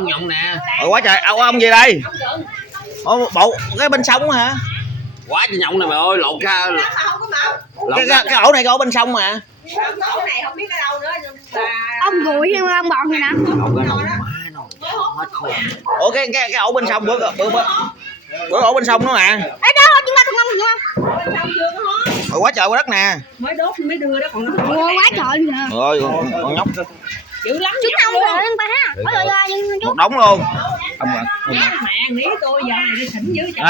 ông nhộng nè. Quá trời, ông gì đây? Bộ cái bên sông hả? Quá trời nhộng nè mày ơi, lột ra. Cái ổ này cái ổ bên sông mà. Ổ này không biết ở đâu nữa. Ông gùi hay ông bọt này nè. Ủa cái ổ bên sông bữa ổ bên sông nữa mà. Ê đó chúng ta không không. Quá trời quá đất nè. Mới đốt mới đưa đó còn nó Quá trời nè. Rồi con nhóc dữ lắm. Chúng ta không được ba ha. một đống luôn. Mẹ nghĩ tôi giờ này đi xỉn dữ trời.